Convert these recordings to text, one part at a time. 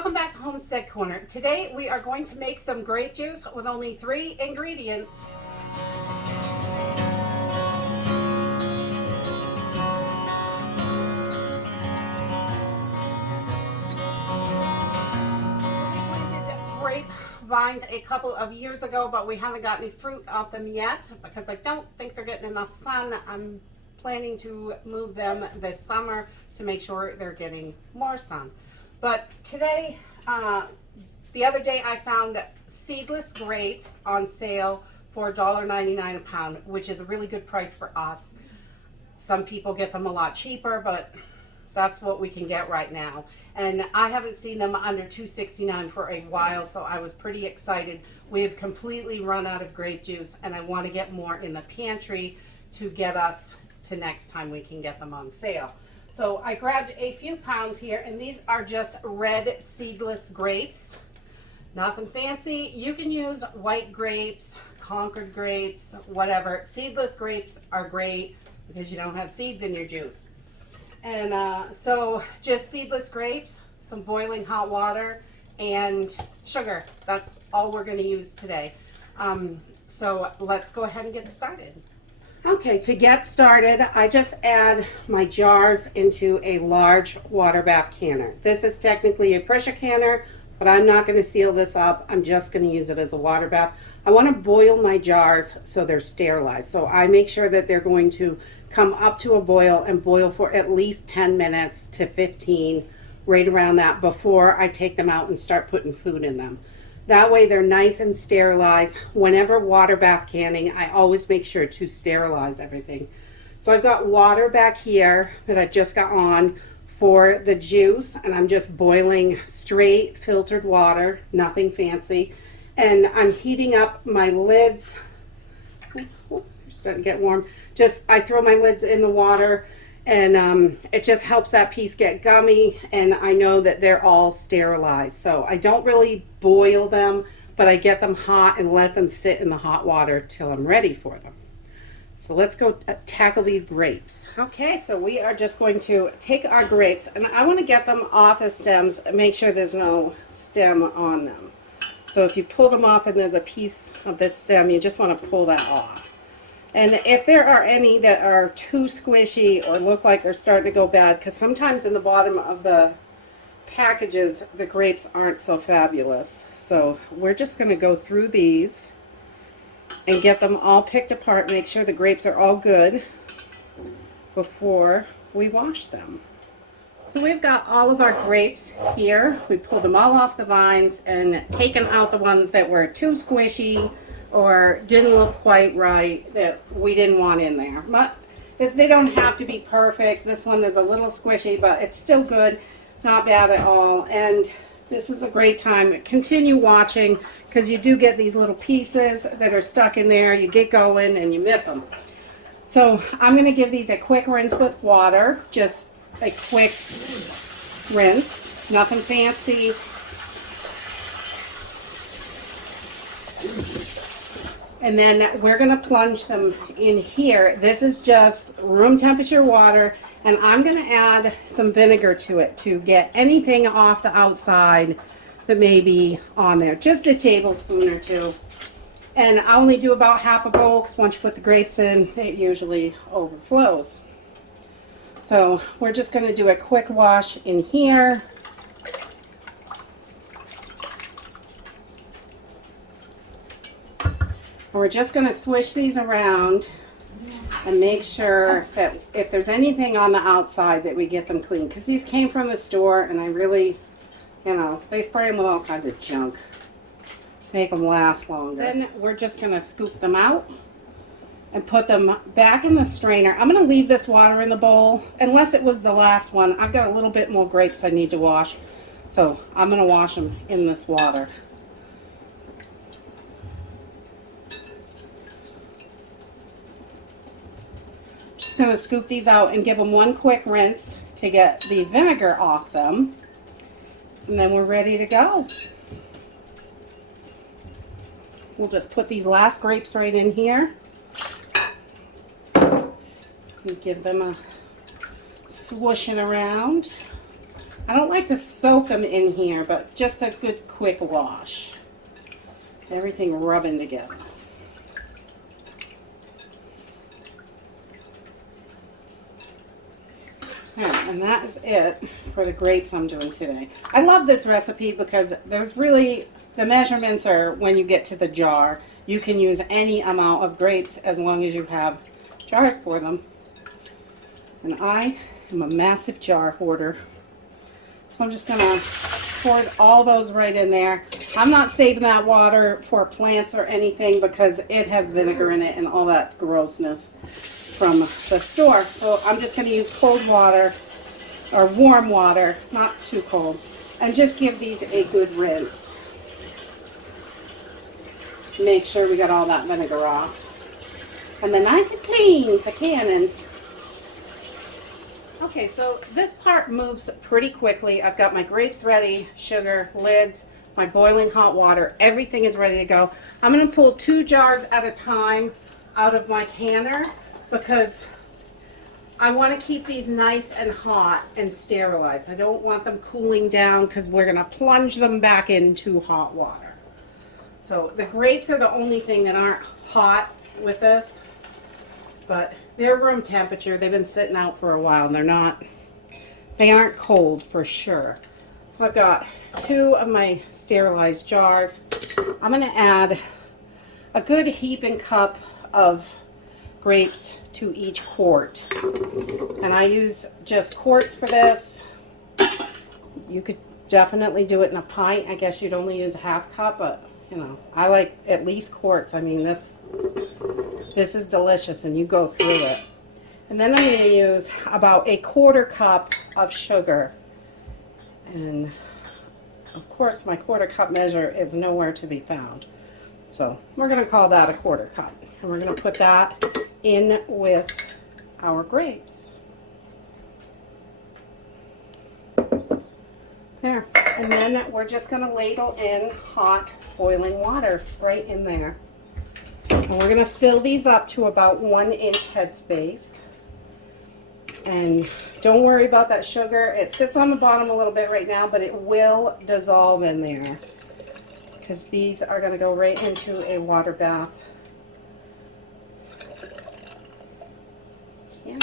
welcome back to Homestead Corner. Today we are going to make some grape juice with only 3 ingredients. We planted grape vines a couple of years ago, but we haven't got any fruit off them yet because I don't think they're getting enough sun. I'm planning to move them this summer to make sure they're getting more sun. But today, the other day I found seedless grapes on sale for $1.99 a pound, which is a really good price for us. Some people get them a lot cheaper, but that's what we can get right now. And I haven't seen them under $2.69 for a while, so I was pretty excited. We have completely run out of grape juice, and I want to get more in the pantry to get us to next time we can get them on sale. So I grabbed a few pounds here, and these are just red seedless grapes. Nothing fancy. You can use white grapes, Concord grapes, whatever. Seedless grapes are great because you don't have seeds in your juice. And so just seedless grapes, some boiling hot water, and sugar. That's all we're going to use today. So let's go ahead and get started. Okay, to get started, I just add my jars into a large water bath canner. This is technically a pressure canner, but I'm not going to seal this up. I'm just going to use it as a water bath. I want to boil my jars so they're sterilized. So I make sure that they're going to come up to a boil and boil for at least 10 minutes to 15, right around that, before I take them out and start putting food in them. That way they're nice and sterilized. Whenever water bath canning, I always make sure to sterilize everything. So I've got water back here that I just got on for the juice, and I'm just boiling straight filtered water, nothing fancy. And I'm heating up my lids. Oh, they're starting to get warm. I throw my lids in the water, and it just helps that piece get gummy, and I know that they're all sterilized. So I don't really boil them, but I get them hot and let them sit in the hot water till I'm ready for them. So let's go tackle these grapes. Okay, so we are just going to take our grapes, and I want to get them off the stems and make sure there's no stem on them. So if you pull them off and there's a piece of this stem, you just want to pull that off. And if there are any that are too squishy or look like they're starting to go bad, because sometimes in the bottom of the packages, the grapes aren't so fabulous. So we're just going to go through these and get them all picked apart, make sure the grapes are all good before we wash them. So we've got all of our grapes here. We pulled them all off the vines and taken out the ones that were too squishy or didn't look quite right, that we didn't want in there. But they don't have to be perfect. This one is a little squishy, but it's still good, not bad at all. And this is a great time. Continue watching, because you do get these little pieces that are stuck in there. You get going and you miss them. So I'm going to give these a quick rinse with water, just a quick rinse, nothing fancy. And then we're going to plunge them in here. This is just room temperature water, and I'm going to add some vinegar to it to get anything off the outside that may be on there. Just a tablespoon or 2. And I only do about half a bowl, because once you put the grapes in, it usually overflows. So we're just going to do a quick wash in here. We're just going to swish these around and make sure that if there's anything on the outside that we get them clean. Because these came from the store, and I really, they spray them with all kinds of junk. Make them last longer. Then we're just going to scoop them out and put them back in the strainer. I'm going to leave this water in the bowl, unless it was the last one. I've got a little bit more grapes I need to wash, so I'm going to wash them in this water. Going to scoop these out and give them one quick rinse to get the vinegar off them, and then we're ready to go. We'll just put these last grapes right in here and give them a swooshing around. I don't like to soak them in here, but just a good quick wash. Everything rubbing together. And that is it for the grapes I'm doing today. I love this recipe because there's really, the measurements are when you get to the jar. You can use any amount of grapes as long as you have jars for them. And I am a massive jar hoarder. So I'm just going to pour all those right in there. I'm not saving that water for plants or anything because it has vinegar in it and all that grossness from the store. So I'm just going to use cold water or warm water, not too cold, and just give these a good rinse. Make sure we got all that vinegar off. And then nice and clean for canning. Okay, so this part moves pretty quickly. I've got my grapes ready, sugar, lids, my boiling hot water, everything is ready to go. I'm going to pull 2 jars at a time out of my canner because I want to keep these nice and hot and sterilized. I don't want them cooling down because we're going to plunge them back into hot water. So the grapes are the only thing that aren't hot with this, but they're room temperature. They've been sitting out for a while and they aren't cold for sure. So I've got 2 of my sterilized jars. I'm going to add a good heaping cup of grapes to each quart. And I use just quarts for this. You could definitely do it in a pint. I guess you'd only use a half cup, but you know, I like at least quarts. I mean, this is delicious and you go through it. And then I'm going to use about a 1/4 cup of sugar. And of course my 1/4 cup measure is nowhere to be found. So we're going to call that a 1/4 cup. And we're going to put that in with our grapes. There. And then we're just going to ladle in hot boiling water right in there. And we're going to fill these up to about 1-inch headspace. And don't worry about that sugar. It sits on the bottom a little bit right now, but it will dissolve in there because these are going to go right into a water bath. Yeah.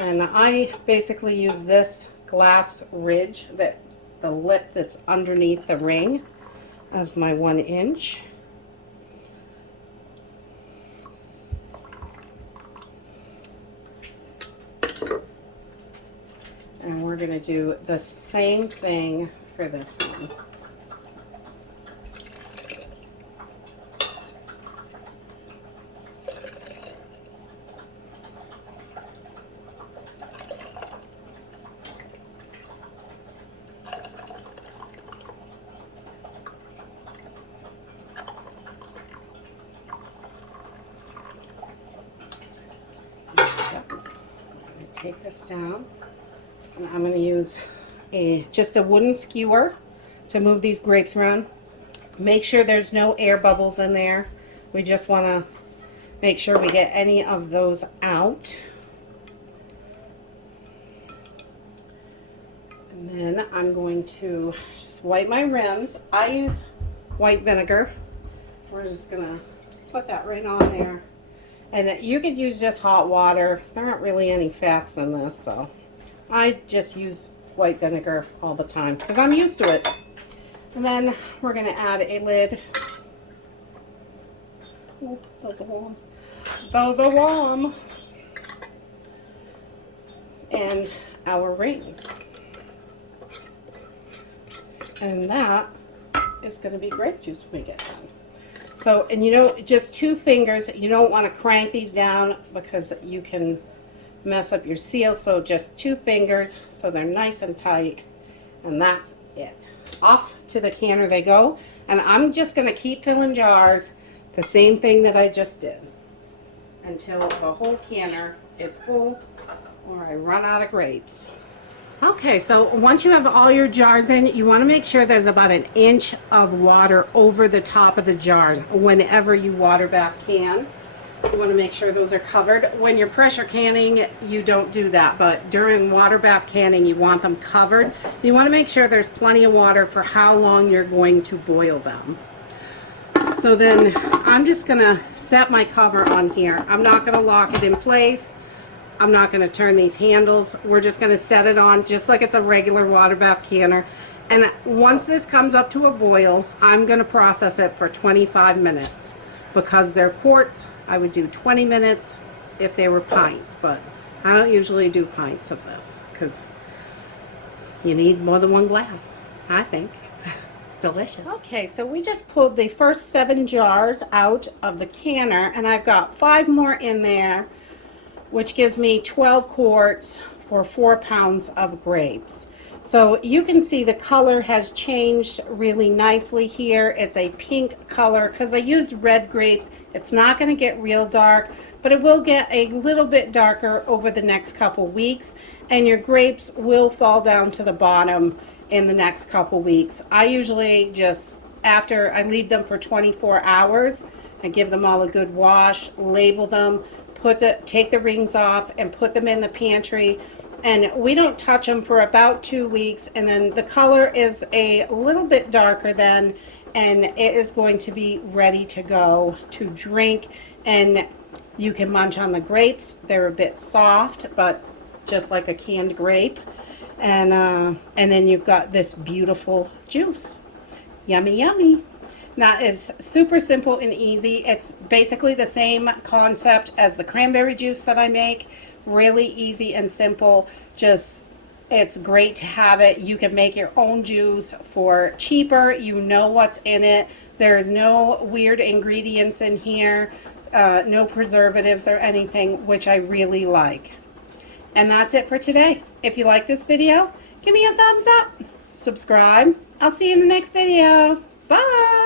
And I basically use this glass ridge, that the lip that's underneath the ring, as my 1-inch. And we're going to do the same thing for this one. Take this down, and I'm going to use just a wooden skewer to move these grapes around. Make sure there's no air bubbles in there. We just want to make sure we get any of those out. And then I'm going to just wipe my rims. I use white vinegar. We're just going to put that right on there. And you could use just hot water. There aren't really any fats in this, so I just use white vinegar all the time because I'm used to it. And then we're going to add a lid. Oh, those are warm. Those are warm. And our rings. And that is going to be grape juice when we get done. So, and you know, just 2 fingers. You don't want to crank these down because you can mess up your seal. So just 2 fingers so they're nice and tight. And that's it. Off to the canner they go. And I'm just going to keep filling jars, the same thing that I just did, until the whole canner is full or I run out of grapes. Okay, so once you have all your jars in, you want to make sure there's about 1 inch of water over the top of the jars whenever you water bath can. You want to make sure those are covered. When you're pressure canning, you don't do that, but during water bath canning, you want them covered. You want to make sure there's plenty of water for how long you're going to boil them. So then I'm just going to set my cover on here. I'm not going to lock it in place. I'm not going to turn these handles. We're just going to set it on just like it's a regular water bath canner. And once this comes up to a boil, I'm going to process it for 25 minutes. Because they're quarts, I would do 20 minutes if they were pints, but I don't usually do pints of this because you need more than one glass, I think. It's delicious. Okay, so we just pulled the first 7 jars out of the canner, and I've got 5 more in there, which gives me 12 quarts for 4 pounds of grapes. So you can see the color has changed really nicely here. It's a pink color because I used red grapes. It's not going to get real dark, but it will get a little bit darker over the next couple weeks, and your grapes will fall down to the bottom in the next couple weeks. I usually just, after I leave them for 24 hours, I give them all a good wash, label them, take the rings off and put them in the pantry. And we don't touch them for about 2 weeks, and then the color is a little bit darker then, and it is going to be ready to go to drink. And you can munch on the grapes. They're a bit soft, but just like a canned grape. And then you've got this beautiful juice. Yummy, yummy. That is super simple and easy. It's basically the same concept as the cranberry juice that I make. Really easy and simple. Just, it's great to have it. You can make your own juice for cheaper. You know what's in it. There's no weird ingredients in here, no preservatives or anything, which I really like. And that's it for today. If you like this video, give me a thumbs up, subscribe. I'll see you in the next video. Bye.